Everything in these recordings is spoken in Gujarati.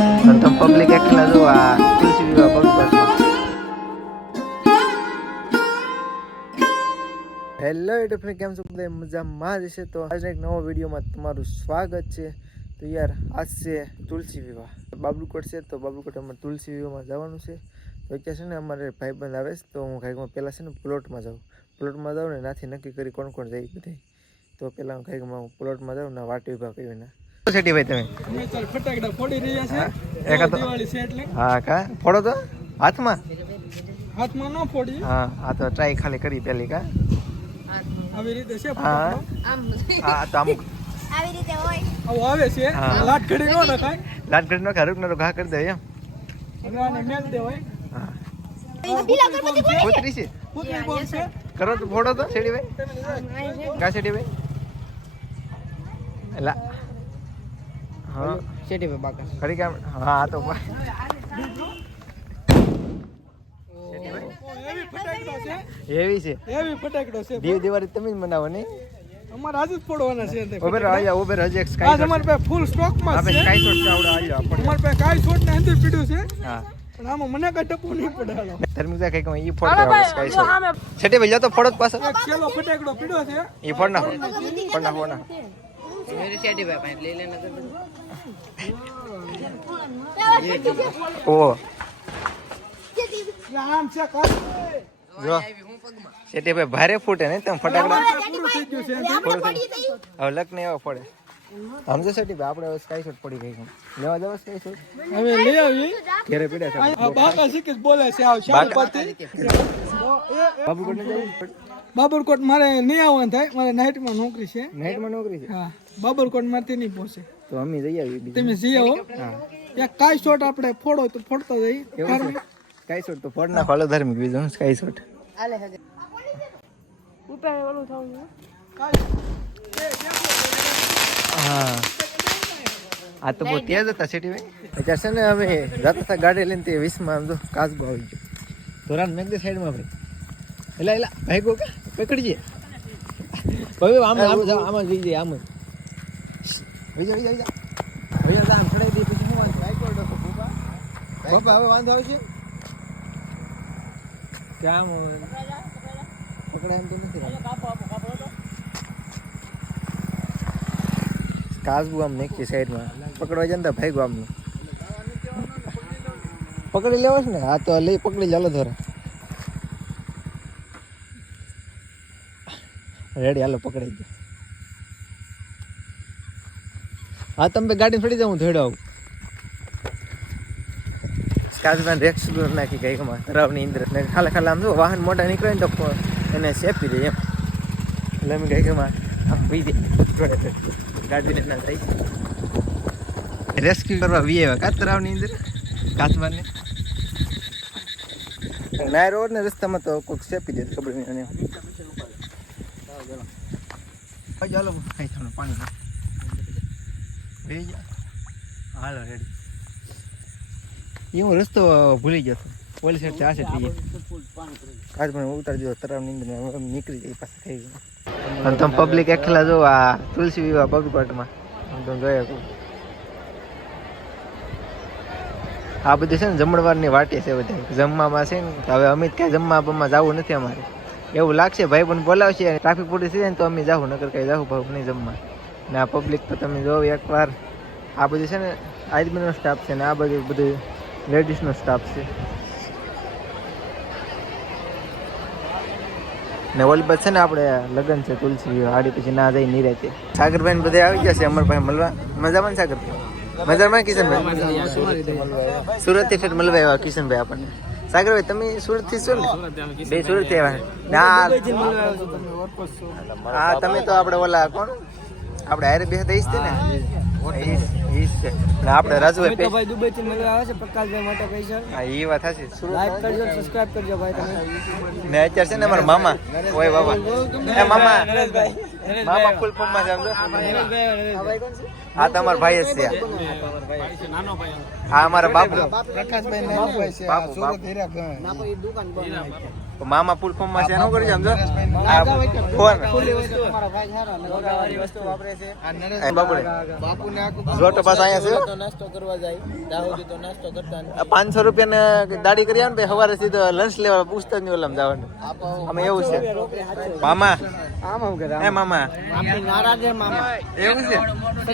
તમે પબ્લિક એકલા જો આ તુલસી વિવાહ બગબગમાં હેલો યુટ્યુબ કેમ છો? બધા મજામાં જ છે. તો આજના એક નવો વિડીયોમાં તમારું સ્વાગત છે. તો યાર, આજ છે તુલસી વિવાહ. બાબલુકોટ છે, તો બાબલુકોટ અમારે તુલસી વિવાહમાં જવાનું છે. તો અત્યારે છે ને અમારે ભાઈબંધ આવે છે, તો હું કાંઈકમાં પહેલાં છે ને પ્લોટમાં જાઉં. પ્લોટમાં જાઉં ને નાથી નક્કી કરી કોણ કોણ જાય બધે તો પહેલાં હું કાંઈકમાં પ્લોટમાં જાઉં ને વાટી વિભાગ કરી સેટી ભાઈ તમે? ફટાકડા ફોડી રહ્યા છે. એક હતો દિવાળી છે એટલે. હા કા? ફોડો તો? હાથમાં? હાથમાં ન ફોડી હા આ તો ટ્રાય ખાલી કરી પેલી કા? આવી રીતે છે હા. આમ. હા તો આમ આવી રીતે હોય. આવું આવે છે. લાટ ઘડી ન રખાય. લાટ ઘડી નો ખરુક નો ઘા કરી દે એમ. અને મેલ દે હોય. હા. બોમ્બ છે? પુતળી બોમ્બ છે. કરો તો ફોડો તો શેડી ભાઈ. કા શેડી ભાઈ? એલા હા. ભાઈ બાકા. ખરી કામ હા આ તો એવી ફટાકડો છે? એવી છે? ફટાકડો છે દીવ દિવાળી તમે જ મનાવો ને અમારે આજ જ ફોડવાના છે ઉભેર ફટાકડા. ઉભેર હજી એક સ્કાય આજ પાસે ફૂલ સ્ટોકમાં છે. સ્કાય શોટ આવડે આજો આપણે. પાસે કાંઈ શોટ ને અંદર પીડ્યું છે. હા. પણ આમાં મને કઈ ટપુ નહીં પડે કંઈક ઈ ફોડ આપણે સ્કાય શોટ છેટી ભાઈ જા તો ફોડો પાછો. એક છેલ્લો ફટાકડો પીડ્યો છે. ઈ ફોડ નાખો. ફોડ નાખો. ફોડ નાખો શેટી ભાઈ લઈ લેને તો. ઓ. જો. શેટી ભાઈ ભારે ફૂટે ને તમે ફટાકડા? પૂરું થઈ ગયું છે થોડું થોડું હવે લક ને એવો પડે. આમ શેટી ભાઈ આપણે સ્કાય શોટ પડી ગઈ લેવા જાવ સ્કાય શોટ હવે લઈ આવી. ઘેરે પીડ્યા છે. બાકા શીખી બોલે છે આવ શાલ પરથી. બાબુ કોને બાબરકોટ મારે નહીં આવવાનું થાય મારે નાઈટમાં નોકરી છે. નાઇટમાં નોકરી છે? હા બાબરકોટ મારથી નહીં પહોંચે તો અમે જઈ આવી બીજું તમે જઈ આવો. ત્યાં કાઈ શોટ આપણે ફોડો તો ફોડતા જઈ કાઈ શોટ તો ફોડ ના હાલો ધાર્મિક બીજું કાઈ શોટ આલે હજે હા. આ તો બહુ તેજ હતા સિટી ભાઈ. જશે ને અમે જતા હતા ગાડી લઈને તે વીસમાં આમ તો કાચબો આવી ગયો. ધોરાન મેં સાઈડમાં ભાઈ. એલા એલા ભાઈ ગો કા પકડીજે. ભાઈ આમ આમ આમ જઈ જાય આમ જ. વઈ જા વઈ જા આમ ચડાઈ દે પછી હું વાંધો? આઈ તો બાપા બાપા હવે વાંધો આવશે? ક્યાં પકડે એમ તો નથી કાચબુ આમ નાખી સાઈડમાં. પકડવા જાય ભાઈ તો ભાઈ આમનું. પકડી લેવો છે ને? હા તો લઈ પકડી ચાલો ધોરે. રેડી હાલો પકડાઈ ગયો હા તમે ગાડી ફરી જાઉં થેડો આવું કાચબાન રેક્સ નાખી ગઈ એમાં તરાવની અંદર ને ખાલે ખાલે આમ જો વાહન મોટા નીકળે ને તો એને સેફી દે એમ એટલે અમે ગઈ ગમાં આમ પી દે જોડે ગાડીને ના થઈ રેસ્ક્યુ કરવા વી આવ્યા કા તરાવની અંદર કાચબાને ના રોડ ને રસ્તામાં તો કોઈક સેપી દે ખબર નહીં અને ચાલો ખાઈ તમને પાણી ભેજ. હાલો રેડી એ હું રસ્તો ભૂલી ગયો હતો પોલીસ સાઈડ આ સાઈડ આજ પણ ઉતારી દીધો તરાવની અંદર નીકળી જાય પાસે થઈ ગયું અને તમે પબ્લિક એકલા જો આ તુલસી વિવાહ બગપાટમાં. તમે જોયા કહું આ બધું છે ને જમણવારની વાટી છે બધી. જમવામાં છે ને હવે અમિત કાંઈ જમવા બમવા જવું નથી અમારે. એવું લાગશે ભાઈ પણ બોલાવશે ટ્રાફિક પોલીસ થઈ જાય ને તો અમે જાઉં નકર કઈ જાઉં ભાવ નહીં જમવા. ને આ પબ્લિક તો તમે જોવો એકવાર. આ બધું છે ને આર્મીનો સ્ટાફ છે ને આ બધું બધું લેડીઝનો સ્ટાફ છે. ને ઓલી બસ છે ને આપણે લગ્ન છે તુલસી આડી પછી ના જઈ નિરાતે સાગરભાઈ ને બધા આવી ગયા છે પાસે મળવા. મજામાં સાગરભાઈ? મજામાં કિશનભાઈ? સુરતથી ફેર મળવા આવ્યા કિશનભાઈ આપણને. સાગરભાઈ તમે સુરતથી છો ને? બે સુરતથી આવ્યા હા તમે તો આપણે ઓલા કોણ? આપણે હારે બે દઈશ તે ને? ઈશ ઈશ છે. ને આપણે રાજુભાઈ પે- ભાઈ દુબઈ થી મળવા આવે છે પ્રકાશભાઈ માટે પૈસા હા એ વાત છે. લાઈક કરજો સબસ્ક્રાઇબ કરજો ભાઈ તમે. ને અત્યારે છે ને મારા મામા. ઓય બાબા. એ મામા. મામા ફૂલ ફોર્મમાં છે સમજો? હા તમારા ભાઈ જ છે. હા અમારા બાપુ પ્રકાશભાઈ બાપુ બાપુ. દુકાન મામા ફૂલ ફોર્મમાં છે એનું કરી સમજો? ફોન? એ જોટો પાસ અહીંયા છે. નાસ્તો કરવા જાય તો નાસ્તો કરતા પાંચસો રૂપિયા ને દાડી કરી આવે ને સવારે સીધો લંચ લેવા પુસ્તકની ઓલમ જવાનું. અમે એવું છે. મામા. આમ આમ કરે હે મામા. નારાજ મામા. એવું છે?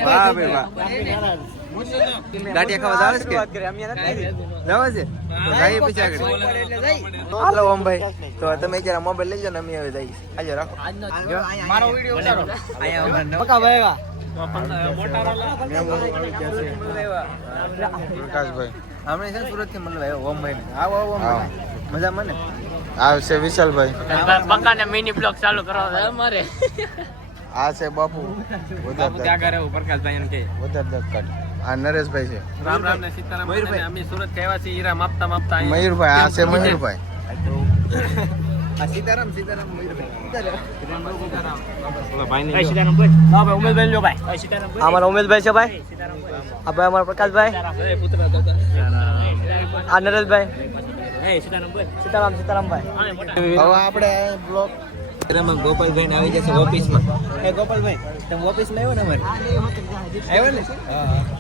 વાહ ભાઈ વાહ. ગાંઠિયા ખાવા જાવે છે કે? છે? જઈએ પછી આગળ. હાલો ઓમ ભાઈ તો તમે જરા મોબાઈલ લઈ જાઓ ને અમે હવે જઈએ. આજે રાખો. મારો વિડિયો ઉતારો. અહીંયા પકા ભાઈ પ્રકાશભાઈ. હમણાં છે સુરતથી મળવા આવ્યો ઓમ ભાઈ આવો ઓમ ભાઈ મજામાં આવશે વિશાલભાઈ. મિની બ્લોગ ચાલુ કરવા છે અમારે. આ છે બાપુ. ત્યાં કરે પ્રકાશભાઈ એમ કે. વધારે દક્કડ આ નરેશભાઈ છે. રામ રામ ને સીતારામ મયુરભાઈ. અમે સુરતથી છે છીએ હીરા માપતા માપતા મયુરભાઈ આ છે મયુરભાઈ. આ સીતારામ સીતારામ અમારા ઉમેશભાઈ છે ભાઈ? આ ભાઈ અમારા પ્રકાશભાઈ? આ નરેશભાઈ? સીતારામ સીતારામભાઈ હવે આપણે બ્લોક ગોપાલભાઈ આવી જશે ઓફિસમાં. એ ગોપાલભાઈ તમે ઓફિસમાં આવ્યો ને અમારે? આવ્યો ને?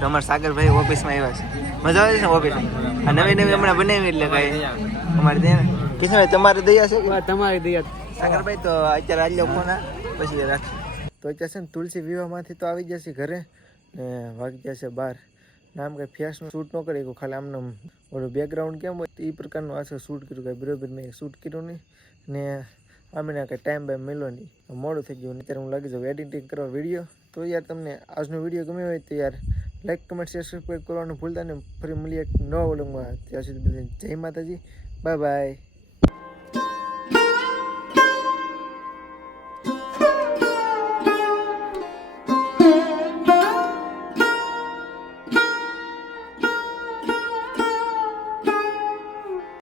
તમારા સાગરભાઈ ઓફિસમાં આવ્યા છે. મજા આવે છે ને ઓફિસમાં આ નવી નવી હમણાં બનાવી એટલે કઈ. અમારે ત્યાં. કિશનભાઈ તમારે દયા છે? તમારી દયા. સાગરભાઈ તો અત્યારે આજ ફોન પછી રાખ તો અત્યારે છે ને તુલસી વિવાહમાંથી તો આવી જશે ઘરે. ને વાગી જશે બહાર નામ કંઈ ફેસનું શૂટ ન કરી ખાલી આમને આમ ઓલું બેકગ્રાઉન્ડ કેમ હોય એ પ્રકારનું આ શૂટ કર્યું. કાંઈ બરોબર મેં શૂટ કર્યું નહીં. ને આમે કંઈ ટાઈમ બાઈમ મળ્યો નહીં. મોડું થઈ ગયું. અત્યારે હું લાગી જાઉં એડિટિંગ કરવા વીડિયો તો યાર તમને આજનો વીડિયો ગમ્યો હોય તો યાર લાઈક કમેન્ટ શેર સબસ્ક્રાઈબ કરવાનું ભૂલતા ને ફરી મળીએ એક નવા ઓલંગમાં ત્યાં સુધી જય માતાજી. Bye bye